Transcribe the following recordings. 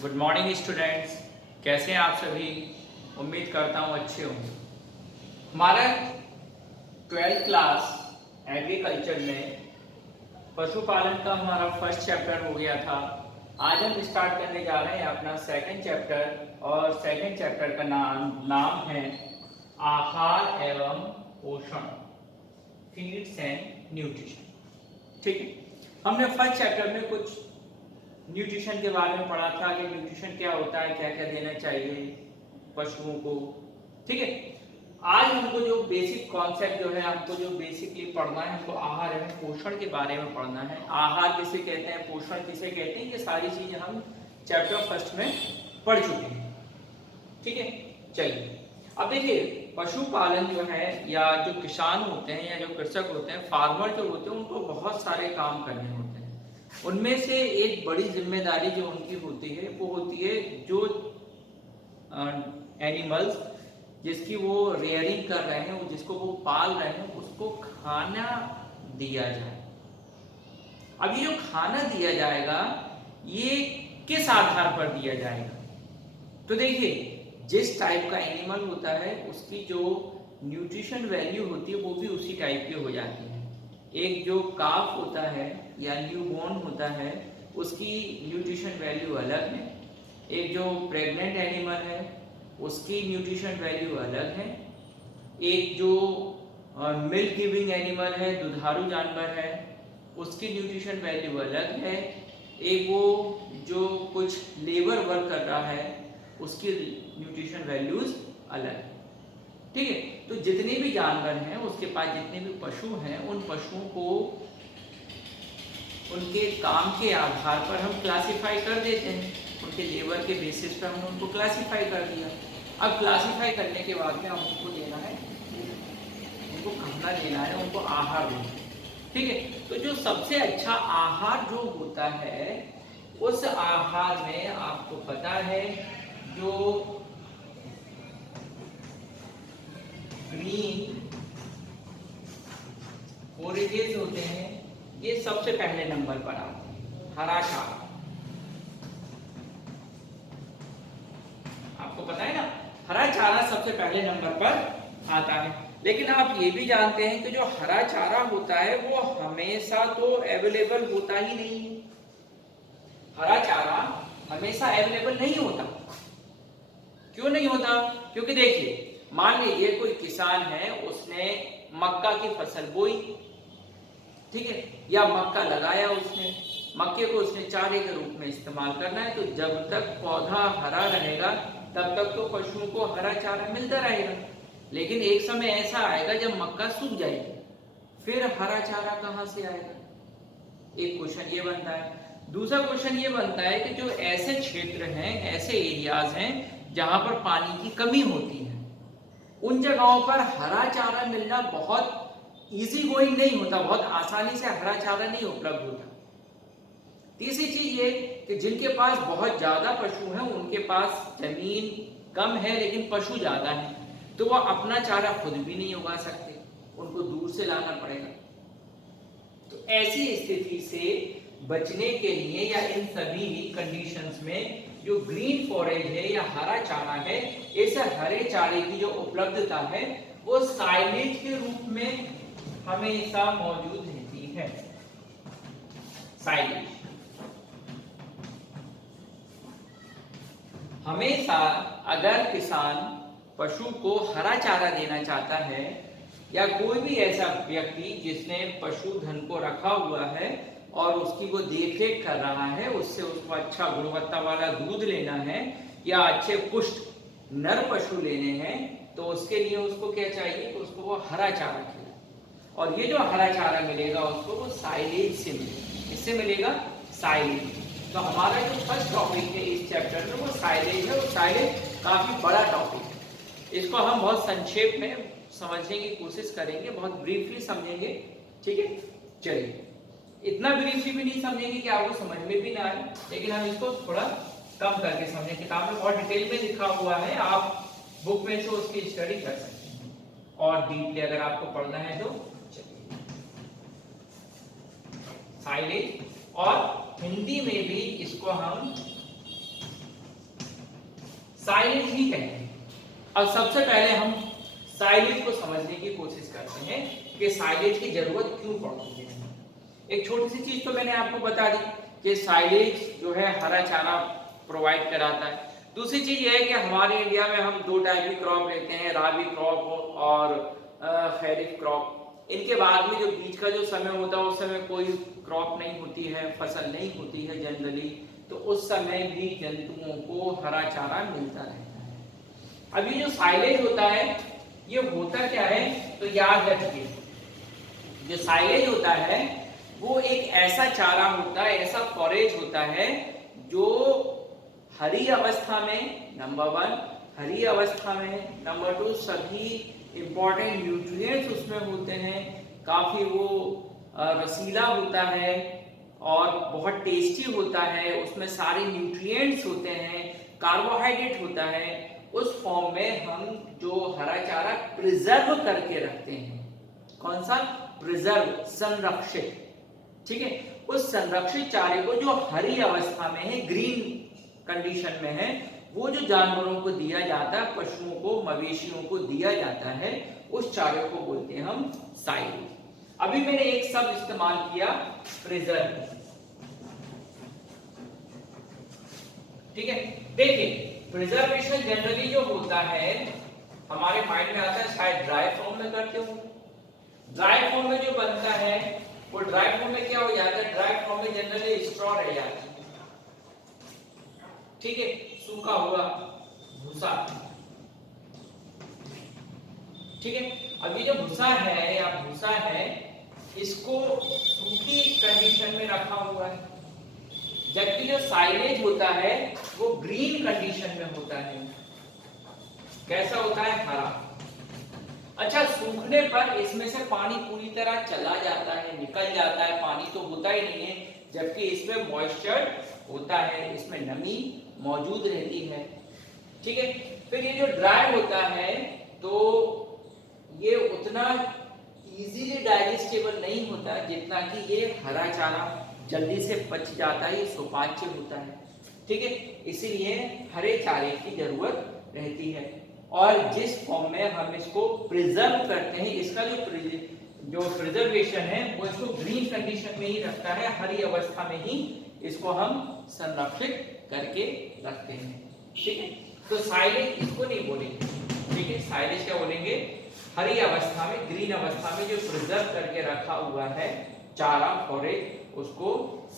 Good morning students, कैसे हैं आप सभी। उम्मीद करता हूँ अच्छे होंगे। हमारा 12th क्लास एग्रीकल्चर में पशुपालन का हमारा फर्स्ट चैप्टर हो गया था। आज हम स्टार्ट करने जा रहे हैं अपना सेकंड चैप्टर, और सेकंड चैप्टर का नाम है आहार एवं पोषण, फीड्स एंड न्यूट्रिशन। ठीक है, हमने फर्स्ट चैप्टर में कुछ न्यूट्रिशन के बारे में पढ़ा था कि न्यूट्रिशन क्या होता है, क्या क्या देना चाहिए पशुओं को। ठीक है, आज हमको जो बेसिक कॉन्सेप्ट जो है, हमको जो बेसिकली पढ़ना है, हमको आहार एवं पोषण के बारे में पढ़ना है। आहार किसे कहते हैं, पोषण किसे कहते हैं, ये सारी चीजें हम चैप्टर फर्स्ट में पढ़ चुके हैं। ठीक है, चलिए अब देखिए, पशुपालन जो है या जो किसान होते हैं या जो कृषक होते हैं, फार्मर जो होते हैं, उनको बहुत सारे काम करने होते हैं। उनमें से एक बड़ी जिम्मेदारी जो उनकी होती है वो होती है जो एनिमल्स जिसकी वो रेयरिंग कर रहे हैं, जिसको वो पाल रहे हैं, उसको खाना दिया जाए। अब ये जो खाना दिया जाएगा ये किस आधार पर दिया जाएगा, तो देखिए जिस टाइप का एनिमल होता है उसकी जो न्यूट्रिशन वैल्यू होती है वो भी उसी टाइप की हो जाती है। एक जो काफ होता है या न्यूबॉर्न होता है उसकी न्यूट्रिशन वैल्यू अलग है। एक जो प्रेग्नेंट एनिमल है उसकी न्यूट्रिशन वैल्यू अलग है। एक जो मिल्क गिविंग एनिमल है, दुधारू जानवर है, उसकी न्यूट्रिशन वैल्यू अलग है। एक वो जो कुछ लेबर वर्क कर रहा है उसकी न्यूट्रिशन वैल्यूज अलग है। ठीक है, तो जितने भी जानवर हैं उसके पास जितने भी पशु हैं, उन पशुओं को उनके काम के आधार पर हम क्लासिफाई कर देते हैं। उनके लेबर के बेसिस पर हमने उनको क्लासिफाई कर दिया। अब क्लासिफाई करने के बाद में हम उनको देना है, उनको खाना देना है, उनको आहार देना है। ठीक है, तो जो सबसे अच्छा आहार जो होता है उस आहार में आपको पता है जो ग्रीन फोरेजेस होते हैं ये सबसे पहले नंबर पर आते हैं। हरा चारा, आपको पता है ना, हरा चारा सबसे पहले नंबर पर आता है। लेकिन आप ये भी जानते हैं कि जो हरा चारा होता है वो हमेशा तो अवेलेबल होता ही नहीं है। हरा चारा हमेशा अवेलेबल नहीं होता। क्यों नहीं होता? क्योंकि देखिए, मान लीजिए कोई किसान है, उसने मक्का की फसल बोई, ठीक है, या मक्का लगाया उसने, मक्के को उसने चारे के रूप में इस्तेमाल करना है, तो जब तक पौधा हरा रहेगा तब तक तो पशुओं को हरा चारा मिलता रहेगा। लेकिन एक समय ऐसा आएगा जब मक्का सूख जाएगी, फिर हरा चारा कहाँ से आएगा? एक क्वेश्चन ये बनता है। दूसरा क्वेश्चन ये बनता है कि जो ऐसे क्षेत्र हैं, ऐसे एरियाज हैं जहां पर पानी की कमी होती है, उन जगहों पर हरा चारा मिलना बहुत इजी गोइंग नहीं होता, बहुत आसानी से हरा चारा नहीं उपलब्ध होता। तीसरी चीज ये कि जिनके पास बहुत ज्यादा पशु हैं, उनके पास जमीन कम है लेकिन पशु ज्यादा है, तो वह अपना चारा खुद भी नहीं उगा सकते, उनको दूर से लाना पड़ेगा। तो ऐसी स्थिति से बचने के लिए या इन सभी कंडीशंस में जो ग्रीन फॉरेज है या हरा चारा है, इस हरे चारे की जो उपलब्धता है वो साइलेज के रूप में हमेशा मौजूद रहती है। साइलेज हमेशा, अगर किसान पशु को हरा चारा देना चाहता है या कोई भी ऐसा व्यक्ति जिसने पशुधन को रखा हुआ है और उसकी वो देखरेख कर रहा है, उससे उसको अच्छा गुणवत्ता वाला दूध लेना है या अच्छे पुष्ट नर पशु लेने हैं, तो उसके लिए उसको क्या चाहिए? तो उसको वो हरा चारा खिलाए। और ये जो हरा चारा मिलेगा उसको वो साइलेज से मिलेगा। इससे मिलेगा साइलेज। तो हमारा जो फर्स्ट टॉपिक है इस चैप्टर में वो साइलेज है। और साइलेज काफी बड़ा टॉपिक है, इसको हम बहुत संक्षेप में समझने की कोशिश करेंगे, बहुत ब्रीफली समझेंगे। ठीक है, चलिए, इतना ब्रीफली भी नहीं समझेंगे कि आपको समझ में भी ना आए, लेकिन हम इसको थोड़ा कम करके समझें। किताब में बहुत डिटेल में लिखा हुआ है, आप बुक में से उसकी स्टडी कर सकते हैं और डीपली अगर आपको पढ़ना है तो। चलिए, साइलेज, और हिंदी में भी इसको हम साइलेज ही कहते हैं। अब सबसे पहले हम साइलेज को समझने की कोशिश करते हैं कि साइलेज की जरूरत क्यों पड़ती है। एक छोटी सी चीज तो मैंने आपको बता दी कि साइलेज जो है हरा चारा प्रोवाइड कराता है। दूसरी चीज ये है कि हमारे इंडिया में हम दो टाइप की क्रॉप लेते हैं, राबी क्रॉप और खैरिफ क्रॉप। इनके बाद में जो बीच का जो समय होता है उस समय कोई क्रॉप नहीं होती है, फसल नहीं होती है जनरली, तो उस समय भी जंतुओं को हरा चारा मिलता रहता है। अभी जो साइलेज होता है ये होता क्या है, तो याद रखिए जो साइलेज होता है वो एक ऐसा चारा होता है, ऐसा फॉरेज होता है जो हरी अवस्था में नंबर 1, हरी अवस्था में नंबर 2 सभी इंपॉर्टेंट न्यूट्रिएंट्स उसमें होते हैं, काफी वो रसीला होता है और बहुत टेस्टी होता है, उसमें सारे न्यूट्रिएंट्स होते हैं, कार्बोहाइड्रेट होता है। उस फॉर्म में हम जो हरा चारा प्रिजर्व करके रखते हैं, कौन सा प्रिजर्व, संरक्षित, ठीक है, उस संरक्षित चारे को जो हरी अवस्था में है, ग्रीन कंडीशन में है, वो जो जानवरों को दिया जाता है, पशुओं को, मवेशियों को दिया जाता है, उस चारे को बोलते हैं हम साइलेज। अभी मैंने एक शब्द इस्तेमाल किया प्रिजर्व, ठीक है। देखिए प्रिजर्वेशन जनरली जो होता है हमारे माइंड में आता है शायद ड्राई फॉर्म में करते हो। ड्राई फॉर्म में जो बनता है वो ड्राई फॉर्म में क्या हो जाता है, ड्राई फॉर्म में जनरली स्ट्रॉ रह जाता है, ठीक है, सूखा हुआ भूसा, ठीक है। अभी जो भूसा है या भूसा है इसको सूखी कंडीशन में रखा हुआ है, जबकि जो साइलेज होता है वो ग्रीन कंडीशन में होता है। कैसा होता है, हरा। अच्छा, सूखने पर इसमें से पानी पूरी तरह चला जाता है, निकल जाता है, पानी तो होता ही नहीं है, जबकि इसमें मॉइस्चर होता है, इसमें नमी मौजूद रहती है, ठीक है। फिर ये जो ड्राई होता है तो ये उतना इजीली डाइजेस्टेबल नहीं होता जितना कि ये हरा चारा जल्दी से पच जाता है, ये सुपाच्य होता है, ठीक है। इसीलिए हरे चारे की जरूरत रहती है और जिस फॉर्म में हम इसको प्रिजर्व करते हैं, इसका जो प्रिजर्वेशन है वो इसको ग्रीन कंडीशन में ही रखता है, हरी अवस्था में ही इसको हम संरक्षित करके रखते हैं, ठीक है। तो साइलेज इसको नहीं बोलेंगे, ठीक है, साइलेज क्या बोलेंगे, हरी अवस्था में, ग्रीन अवस्था में जो प्रिजर्व करके रखा हुआ है चारा फॉरेज, उसको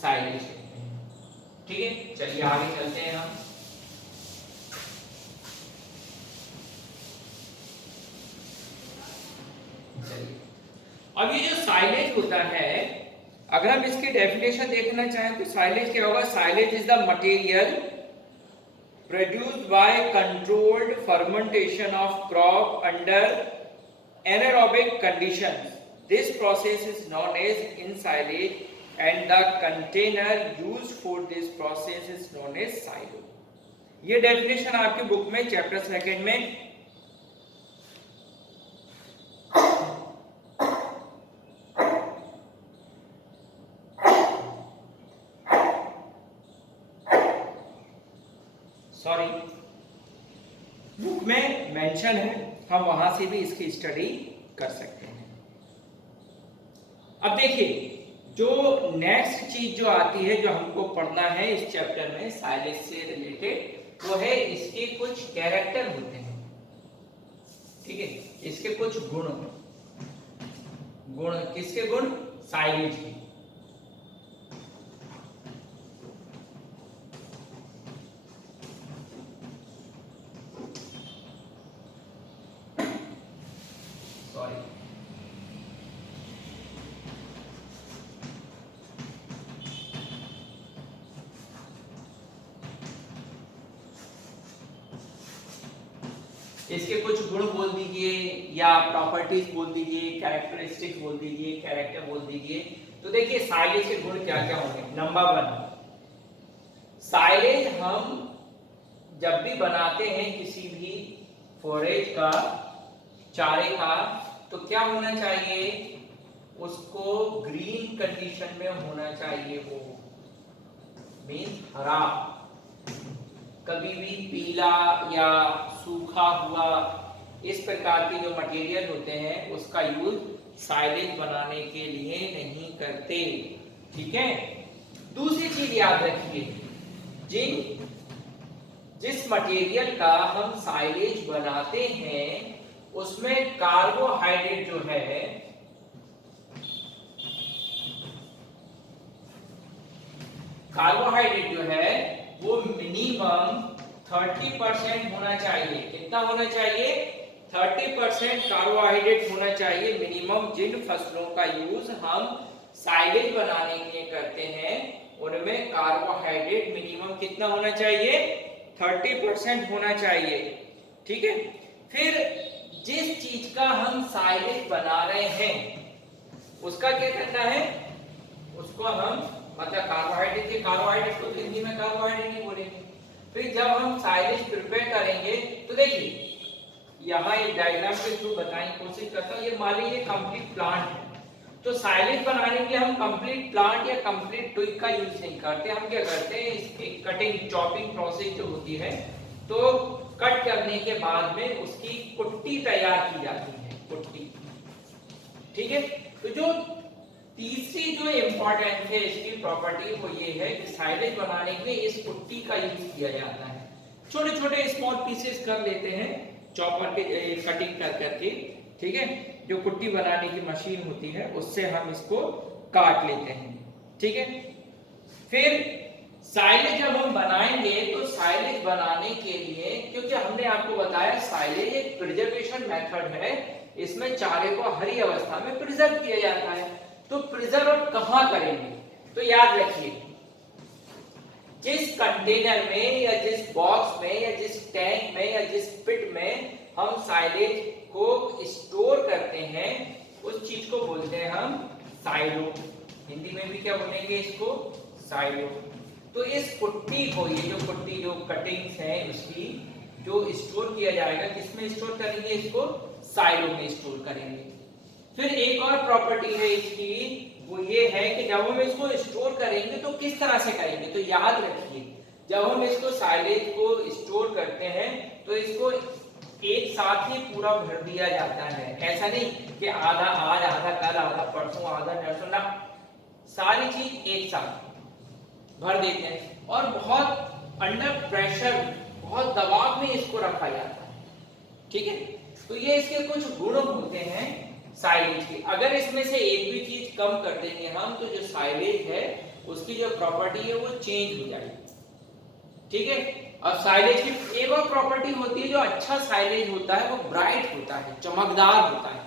साइलेज कहते हैं, ठीक है। चलिए आगे चलते हैं हम। अब ये जो साइलेज होता है, अगर हम इसकी डेफिनेशन देखना चाहें तो साइलेज क्या होगा, silage is the material produced by controlled fermentation of crop under anaerobic conditions. This process is known as ensilage and the container used for this process is known as silo. ये definition आपकी book में chapter 2 में book में mention है, हम वहां से भी इसकी स्टडी कर सकते हैं। अब देखिए जो नेक्स्ट चीज जो आती है, जो हमको पढ़ना है इस चैप्टर में साइलेज से रिलेटेड, वो है इसके कुछ कैरेक्टर होते हैं, ठीक है, इसके कुछ गुण। गुण किसके गुण, साइलेज के। इसके कुछ गुण बोल दीजिए या प्रॉपर्टीज बोल दीजिए, कैरेक्टरिस्टिक्स बोल दीजिए, कैरेक्टर बोल दीजिए। तो देखिए साइलेज के गुण क्या क्या होंगे। नंबर 1, साइलेज हम जब भी बनाते हैं किसी भी फॉरेज का, चारे का, तो क्या होना चाहिए, उसको ग्रीन कंडीशन में होना चाहिए, वो मीन्स हरा कभी भी पीला या सूखा हुआ इस प्रकार के जो मटेरियल होते हैं उसका यूज साइलेज बनाने के लिए नहीं करते। ठीक है। दूसरी चीज याद रखिए, जिस मटेरियल का हम साइलेज बनाते हैं उसमें कार्बोहाइड्रेट जो है वो मिनिमम 30% होना चाहिए। कितना होना चाहिए? 30% कार्बोहाइड्रेट होना चाहिए मिनिमम। जिन फसलों का यूज हम साइलेज बनाने के लिए करते हैं उनमें कार्बोहाइड्रेट मिनिमम कितना होना चाहिए? 30% होना चाहिए। ठीक है। फिर जिस चीज का हम साइलेज बना रहे हैं उसका क्या करना है? उसको हम मतलब कार्बोहाइड्रेट को हिंदी में कार्बोहाइड्रेट नहीं बोलेंगे। फिर जब हम साइलेज प्रिपेयर करेंगे तो देखिए यहाँ एक डायग्राम के थ्रू बताने की कोशिश करता हूँ। ये मान लीजिए कंप्लीट प्लांट है, तो साइलेज बनाने के लिए हम कंप्लीट प्लांट या कंप्लीट ट्विग का यूज नहीं करते। हम क्या करते हैं, इसकी कटिंग चॉपिंग प्रोसेस जो होती है तो कट करने के बाद में उसकी कुट्टी तैयार की जाती है, कुट्टी। ठीक है। तो जो तीसरी जो इम्पोर्टेंट है इसकी प्रॉपर्टी वो ये है कि साइलेज बनाने के लिए इस कुट्टी का यूज किया जाता है। छोटे छोटे स्मॉल पीसेस कर लेते हैं चॉपर के कटिंग कर करके। ठीक है। जो कुट्टी बनाने की मशीन होती है उससे हम इसको काट लेते हैं। ठीक है। फिर साइलेज जब हम बनाएंगे तो साइलेज बनाने के लिए, क्योंकि हमने आपको बताया साइलेज एक प्रिजर्वेशन मेथड है, इसमें चारे को हरी अवस्था में प्रिजर्व किया जाता है। तो प्रिजर्व कहां करेंगे? तो याद रखिए, जिस कंटेनर में या जिस बॉक्स में या जिस टैंक में या जिस पिट में हम साइलेज को स्टोर करते हैं उस चीज को बोलते हैं हम साइलो। हिंदी में भी क्या बोलेंगे इसको? साइलो। तो इस कुट्टी को, ये जो कुट्टी जो कटिंग्स हैं उसकी जो स्टोर किया जाएगा, किसमें स्टोर करेंगे? इसको साइलो में स्टोर करेंगे। फिर एक और प्रॉपर्टी है इसकी, वो ये है कि जब हम इसको स्टोर करेंगे तो किस तरह से करेंगे? तो याद रखिए, जब हम इसको साइलेज को स्टोर करते हैं तो इसको एक साथ ही पूरा भर दिया जाता है। ऐसा नहीं कि आधा आज, आधा कल, आधा परसों, आधा नरसों ना, सारी चीज एक साथ भर देते हैं और बहुत अंडर प्रेशर, बहुत दबाव में इसको रखा जाता है। ठीक है। तो ये इसके कुछ गुण होते हैं साइलेज के। अगर इसमें से एक भी चीज कम कर देंगे हम तो जो साइलेज है उसकी जो प्रॉपर्टी है वो चेंज हो जाएगी। ठीक है। अब साइलेज की एक और प्रॉपर्टी होती है, जो अच्छा साइलेज होता है वो ब्राइट होता है, चमकदार होता है।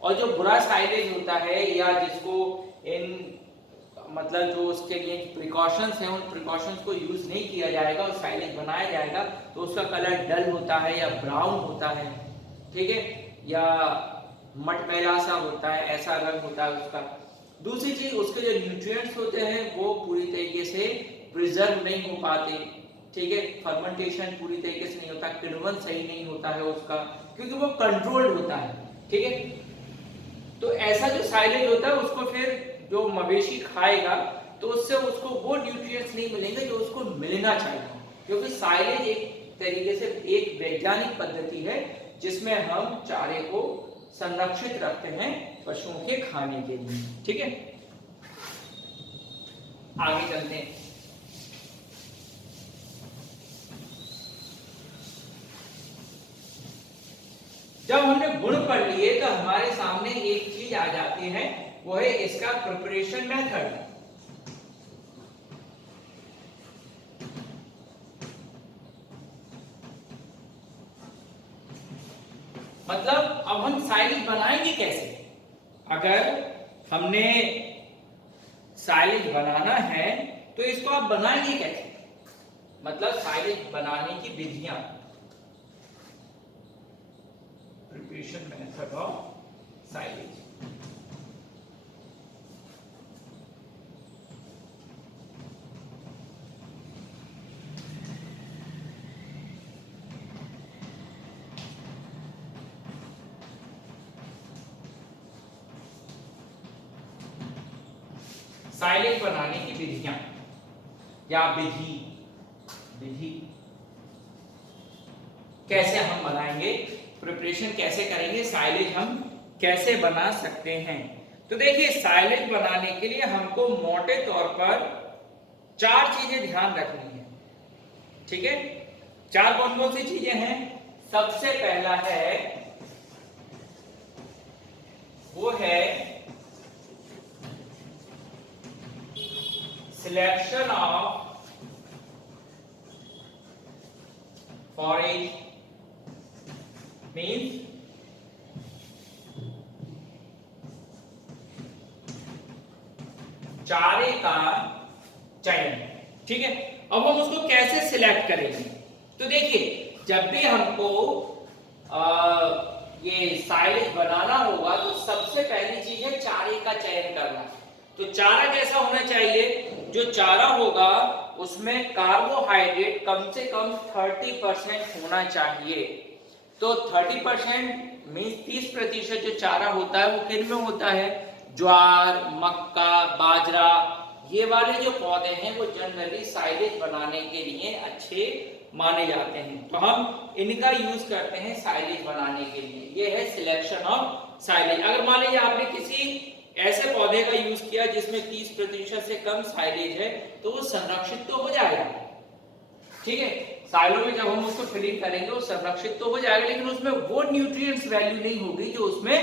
और जो बुरा साइलेज होता है या जिसको इन मतलब जो उसके लिए प्रिकॉशंस हैं उन प्रिकॉशंस को यूज नहीं किया जाएगा और साइलेज बनाया जाएगा तो उसका कलर डल होता है या ब्राउन होता है। ठीक है। या मटमैला सा होता है, ऐसा रंग होता है उसका। दूसरी चीज, उसके जो न्यूट्रिएंट्स होते हैं वो पूरी तरीके से प्रिजर्व नहीं हो पाते। ठीक है। फर्मेंटेशन पूरी तरीके से नहीं होता, किण्वन सही नहीं होता है उसका, क्योंकि वो कंट्रोल्ड होता है। ठीक है। तो ऐसा जो साइलेज होता है उसको फिर जो मवेशी खाएगा तो उससे उसको वो न्यूट्रिएंट्स नहीं मिलेंगे जो उसको मिलना चाहिए, क्योंकि साइलेज एक तरीके से एक वैज्ञानिक पद्धति है जिसमें हम चारे को संरक्षित रखते हैं पशुओं के खाने के लिए। ठीक है। आगे चलते हैं। जब हमने गुण पढ़ लिए तो हमारे सामने एक चीज आ जाती है, वो है इसका प्रिपरेशन मेथड। मतलब अब हम साइलेज बनाएंगे कैसे? अगर हमने साइलेज बनाना है तो इसको आप बनाएंगे कैसे? मतलब साइलेज बनाने की विधियां, preparation method of silage. Silage बनाने की विधियां या विधि कैसे हम बनाएंगे, प्रिपरेशन कैसे करेंगे, साइलेज हम कैसे बना सकते हैं। तो देखिए साइलेज बनाने के लिए हमको मोटे तौर पर 4 चीजें ध्यान रखनी है, ठीक है। 4 कौन कौन सी चीजें हैं? सबसे पहला है वो है सिलेक्शन ऑफ फॉरेज, मीन्स चारे का चयन, ठीक है। अब हम उसको कैसे सिलेक्ट करेंगे? तो देखिए जब भी हमको ये साइलेज बनाना होगा तो सबसे पहली चीज है चारे का चयन करना। तो चारा कैसा होना चाहिए? जो चारा होगा उसमें कार्बोहाइड्रेट कम से कम 30% होना चाहिए। तो 30% मीन्स 30% जो चारा होता है वो किन में होता है? ज्वार, मक्का, बाजरा, ये वाले जो पौधे हैं वो जनरली साइलेज बनाने के लिए अच्छे माने जाते हैं। तो हम इनका यूज करते हैं साइलेज बनाने के लिए। ये है सिलेक्शन ऑफ साइलेज। अगर मान लीजिए आपने किसी ऐसे पौधे का यूज किया जिसमें 30% से कम साइलेज है तो वो संरक्षित तो हो जाएगा, ठीक है। साइलो में जब हम उसको फिलिंग करेंगे वो संरक्षित तो हो जाएगा, लेकिन उसमें वो न्यूट्रिएंट्स वैल्यू नहीं होगी जो उसमें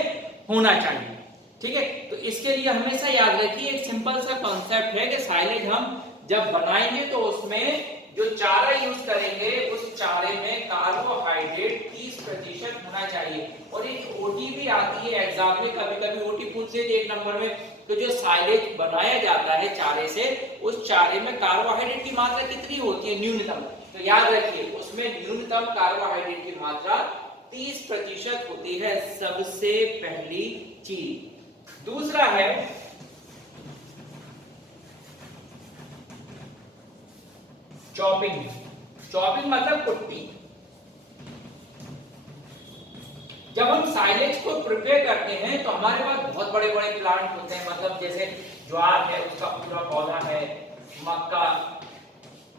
होना चाहिए, ठीक है। तो इसके लिए हमेशा याद रखिए एक सिंपल सा कॉन्सेप्ट है कि साइलेज हम जब बनाएंगे तो उसमें जो चारा यूज करेंगे उस चारे में कार्बोहाइड्रेट 30% होना चाहिए। और एक ओटी भी आती है एग्जाम में, कभी कभी ओटी पूछते हैं 1 नंबर में, तो जो साइलेज बनाया जाता है चारे से, उस चारे में कार्बोहाइड्रेट की मात्रा कितनी होती है? न्यूनतम। तो याद रखिए उसमें न्यूनतम कार्बोहाइड्रेट की मात्रा 30% होती है, सबसे पहली चीज। दूसरा है चॉपिंग। चॉपिंग मतलब कुट्टी। जब हम साइलेज को प्रिपेयर करते हैं तो हमारे पास बहुत बड़े बड़े प्लांट होते हैं, मतलब जैसे ज्वार है उसका पूरा पौधा है, मक्का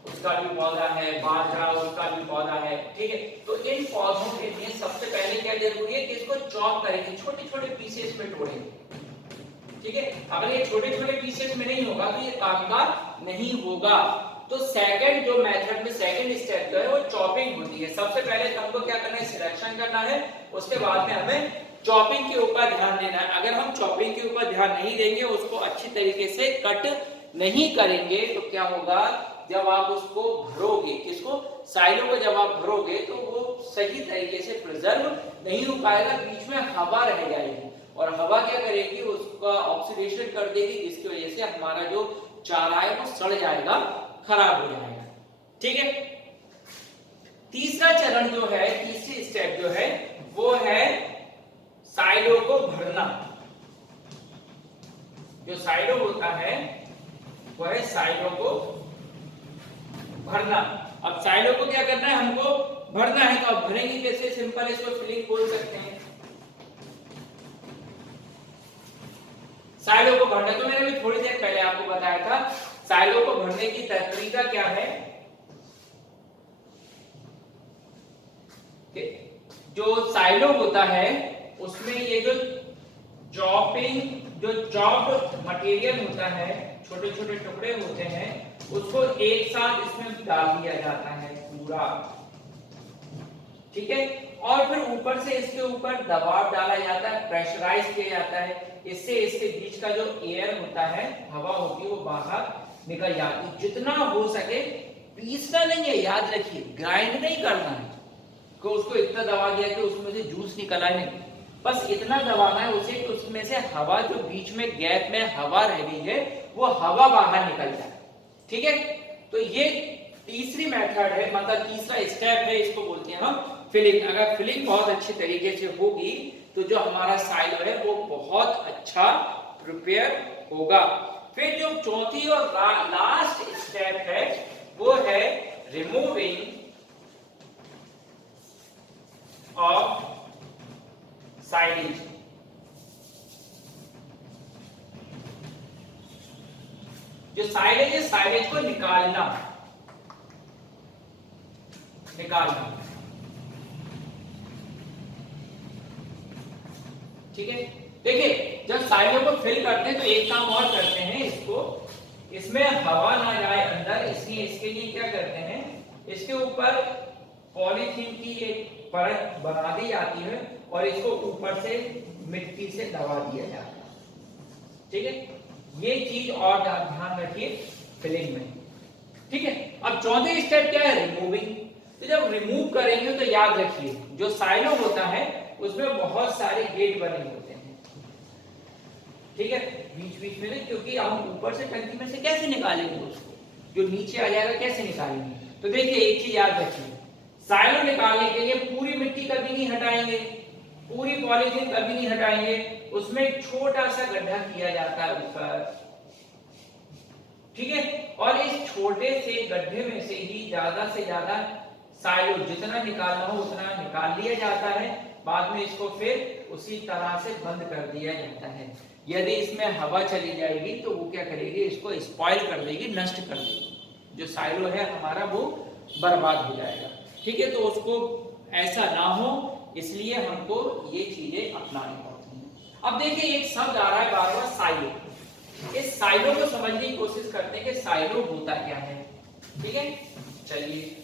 उसका भी पौधा है, बाजरा उसका भी पौधा है, ठीक है। तो इन पौधों के लिए सबसे पहले क्या जरूरी है कि इसको चॉप करेंगे, छोटे छोटे पीसेस में तोड़ेंगे, ठीक है। अगर ये छोटे छोटे पीसेस में नहीं होगा तो ये काम का नहीं होगा। तो सेकंड जो मेथड में सेकंड स्टेप जो है वो चॉपिंग होती है। सबसे पहले हमको क्या करना है? सिलेक्शन करना है, उसके बाद में हमें चॉपिंग के ऊपर ध्यान देना है। अगर हम चॉपिंग के ऊपर ध्यान नहीं देंगे, उसको अच्छी तरीके से कट नहीं करेंगे तो क्या होगा? जब आप उसको भरोगे, किसको? साइलो को जब आप भरोगे तो वो सही तरीके से प्रिजर्व नहीं हो पाएगा, बीच में हवा रह जाएगी और हवा क्या करेगी? उसका ऑक्सीडेशन कर देगी, जिसकी वजह से हमारा जो चारा है वो सड़ जाएगा, खराब हो जाएगा, ठीक है। तीसरा चरण जो है, तीसरी स्टेप जो है वो है साइलो को भरना। जो साइलो होता है वो है साइलो को भरना। अब साइलो को क्या करना है? हमको भरना है। तो अब भरेंगे कैसे? सिंपल इसको फिलिंग बोल सकते हैं। साइलो को भरना तो मैंने भी थोड़ी देर पहले आपको बताया था। साइलो को भरने की तरीका क्या है? जो साइलो होता है उसमें ये जो चॉपिंग, जो चॉप्ड मटेरियल होता है, छोटे छोटे टुकड़े होते हैं, उसको एक साथ इसमें डाल दिया जाता है पूरा, ठीक है। और फिर ऊपर से इसके ऊपर दबाव डाला जाता है, प्रेशराइज किया जाता है। इससे इसके बीच का जो एयर होता है, हवा होती है, वो बाहर निकल जाती है। जितना हो सके पीसना नहीं है, याद रखिए, ग्राइंड नहीं करना है कि उसको इतना दबा दिया कि उसमें से जूस निकल आए, नहीं। बस इतना दबाना है उसे कि उसमें से हवा, जो बीच में गैप में हवा रह गई है, वो हवा बाहर निकल जाए, ठीक है। तो ये तीसरी मेथड है, मतलब तीसरा स्टेप है, इसको बोलते हैं हम फिलिंग। अगर फिलिंग बहुत अच्छी तरीके से होगी तो जो हमारा साइलो है वो बहुत अच्छा प्रिपेयर होगा। फिर जो चौथी और लास्ट स्टेप है वो है रिमूविंग ऑफ साइलेज। जो साइलेज है, साइलेज को निकालना। ठीक है। देखिए जब साइलो को फिल करते हैं तो एक काम और करते हैं, इसमें हवा ना जाए अंदर, इसलिए इसके लिए क्या करते हैं, इसके ऊपर पॉलीथीन की एक परत बना दी जाती है और इसको ऊपर से मिट्टी से दबा दिया जाता है। ठीक है, ये चीज और ध्यान रखिए फिलिंग में। ठीक है, अब चौथे स्टेप क्या है, रिमूविंग। तो जब रिमूव करेंगे तो याद रखिए जो साइलो होता है उसमें बहुत सारे गेट बने होते हैं। ठीक है, बीच बीच में ना, क्योंकि हम ऊपर से टंकी में से कैसे निकालेंगे उसको, जो नीचे आ जाएगा कैसे निकालेंगे। तो देखिए एक चीज याद रखिए, साइलो निकालने के लिए पूरी मिट्टी कभी नहीं हटाएंगे, पूरी पॉलीथीन कभी नहीं हटाएंगे, उसमें एक छोटा सा गड्ढा किया जाता है ऊपर। ठीक है, और इस छोटे से गड्ढे में से ही ज्यादा से ज्यादा साइलो जितना निकालना हो उतना निकाल लिया जाता है। बाद में इसको फिर उसी तरह से बंद कर दिया जाता है। यदि इसमें हवा चली जाएगी तो वो क्या करेगी, इसको स्पॉइल कर देगी, नष्ट कर देगी, जो साइलो है हमारा वो बर्बाद हो जाएगा। ठीक है, तो उसको ऐसा ना हो इसलिए हमको ये चीजें अपनानी पड़ती हैं। अब देखिए एक शब्द आ रहा है बार बार, साइलो। इस साइलो को समझने की कोशिश करते हैं कि साइलो होता क्या है। ठीक है, चलिए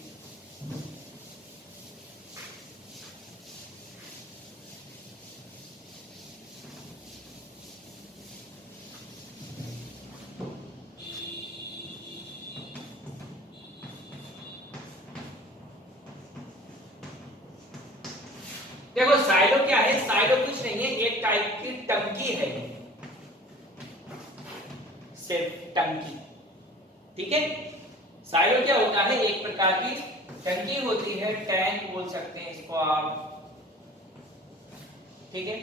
देखो साइलो क्या है, साइलो कुछ नहीं है, एक टाइप की टंकी है, सिर्फ टंकी। ठीक है, साइलो क्या होता है, एक प्रकार की टंकी होती है, टैंक बोल सकते हैं इसको आप। ठीक है,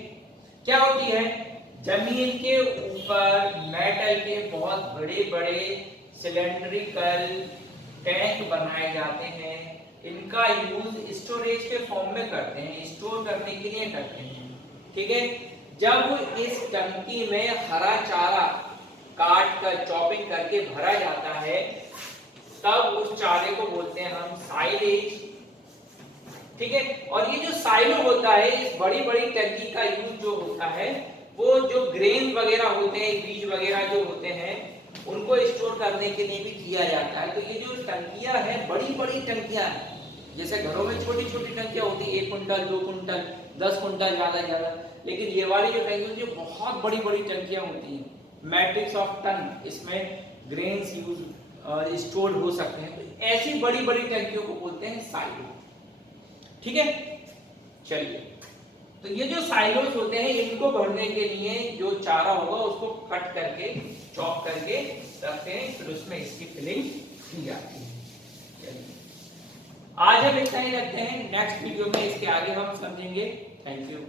क्या होती है, जमीन के ऊपर मेटल के बहुत बड़े बड़े सिलेंड्रिकल टैंक बनाए जाते हैं। इनका यूज स्टोरेज के फॉर्म में करते हैं, स्टोर करने के लिए करते हैं। ठीक है, जब इस टंकी में हरा चारा काट कर चॉपिंग करके भरा जाता है तब उस चारे को बोलते हैं हम साइलेज। ठीक है, और ये जो साइलो होता है, इस बड़ी बड़ी टंकी का यूज जो होता है वो जो ग्रेन वगैरह होते हैं, बीज वगैरह जो होते हैं उनको स्टोर करने के लिए भी किया जाता है। तो ये जो टंकियां हैं, बड़ी बड़ी टंकियां हैं, जैसे घरों में छोटी छोटी टंकियां होती है, 1 कुंटल 2 कुंटल 10 कुंटल ज्यादा, लेकिन ये वाली जो टंकी होती है बहुत बड़ी बड़ी टंकियां होती हैं, मैट्रिक्स ऑफ टन, इसमें ग्रेन्स यूज स्टोर हो सकते हैं। तो ऐसी बड़ी बड़ी टंकियों को बोलते हैं साइलो। ठीक है, चलिए, तो ये जो साइलोस होते हैं इनको भरने के लिए जो चारा होगा उसको कट करके चॉप करके रखते हैं, फिर उसमें इसकी फिलिंग की जाती है। आज हम इतना ही रखते हैं, नेक्स्ट वीडियो में इसके आगे हम समझेंगे। Thank you.